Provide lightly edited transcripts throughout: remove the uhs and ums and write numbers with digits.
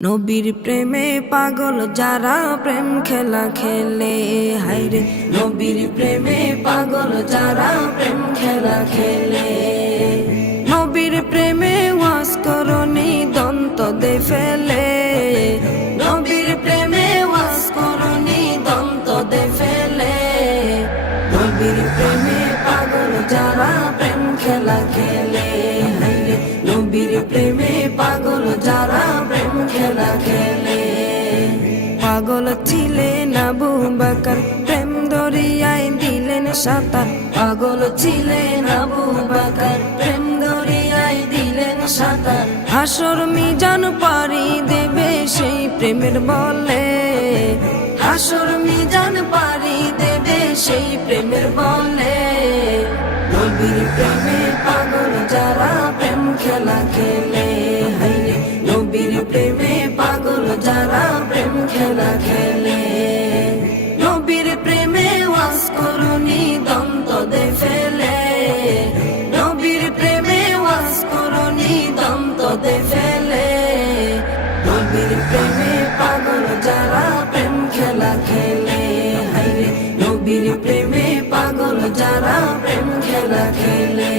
নবীর প্রেমে পাগল যারা প্রেম খেলা খেলে, হায়রে নবীর প্রেমে পাগল যারা প্রেম খেলা খেলে। নবীর প্রেমে ওয়াজ করনি দন্ত দে ফেলে, নবীর প্রেমে ওয়াজ করনি দন্ত দে ফেলে। নবীর প্রেমে পাগল যারা প্রেম খেলা খেলে, হায়রে নবীর প্রেমে পাগল যারা প্রেম খেলা খেলে। পাগল ছিলেন আবু বকর, প্রেম দরিয়ায় দিলেন সাঁতার। পাগল ছিলেন আবু বকর, প্রেম দরিয়ায় দিলেন সাঁতার। হাসর মিজান পারি দেবে সেই প্রেমের বলে, হাসর মিজান পারি দেবে সেই প্রেমের বলে। নবীর প্রেমে পাগল যারা প্রেম খেলা খেলে, হায়রে নবীর প্রেমে পাগল যারা প্রেম খেলা খেলে। নবীর প্রেমে ওয়াজ করনি দন্ত দে ফেলে, নবীর প্রেমে ওয়াজ করনি দন্ত দে ফেলে। নবীর প্রেমে পাগল যারা প্রেম খেলা খেলে, হায়রে নবীর প্রেমে পাগল যারা প্রেম খেলা খেলে।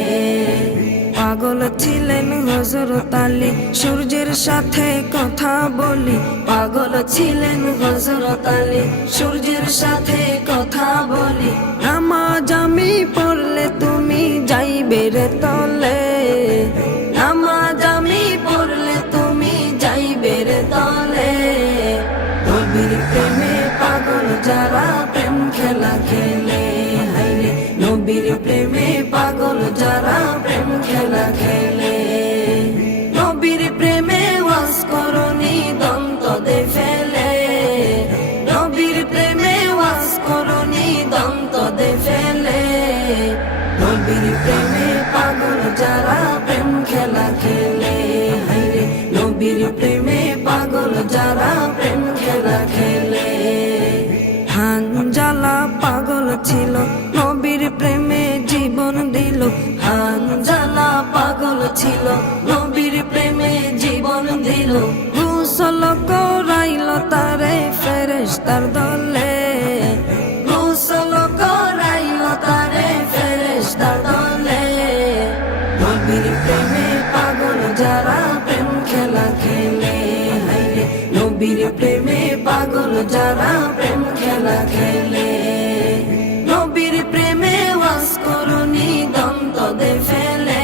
পাগল ছিলেন হযরত আলী, সূর্যের সাথে কথা বলি। পাগল ছিলেন হযরত আলী, সূর্যের সাথে কথা বলি। নামাজ আমি পড়লে তুমি যাইবে রে তলে, নামাজ আমি পড়লে তুমি যাইবে রে তলে। নবীর প্রেমে পাগল যারা প্রেম খেলা খেলে, হায়রে নবীর প্রেমে পাগল যারা প্রেম খেলা খেলে। নবীর প্রেমে ওয়াজ করনি দন্ত দে ফেলে, নবীর প্রেমে ওয়াজ করনি দন্ত দে ফেলে। নবীর প্রেমে পাগল যারা প্রেম খেলা খেলে, হায়রে নবীর প্রেমে পাগল যারা প্রেম খেলা খেলে। হানজালা পাগল ছিল, নবীর প্রেমে জীবন দিল। হানজালা পাগল ছিল, নবীর প্রেমে জীবন দিল। গোসল করাইল তারে ফেরেশতার দলে, গোসল করাইল তারে ফেরেশতার দলে। নবীর প্রেমে পাগল যারা প্রেম খেলা খেলে, হায়রে নবীর প্রেমে পাগল যারা প্রেম খেলা খেলে। নবীর প্রেমে ওয়াজ করনি দন্ত দে ফেলে,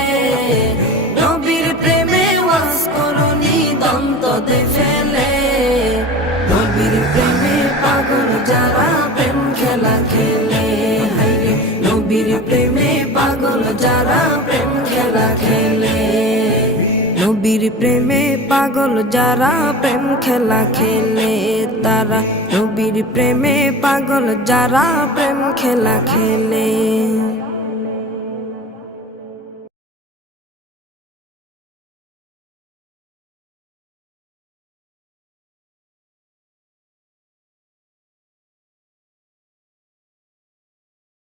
নবীর প্রেমে ওয়াজ করনি দন্ত দে ফেলে। নবীর প্রেমে পাগল যারা প্রেম খেলা খেলে, হায়রে নবীর প্রেমে পাগল যারা প্রেম খেলা খেলে। নবীর প্রেমে পাগল যারা প্রেম খেলা খেলে, তারা নবীর প্রেমে পাগল যারা প্রেম খেলা খেলে।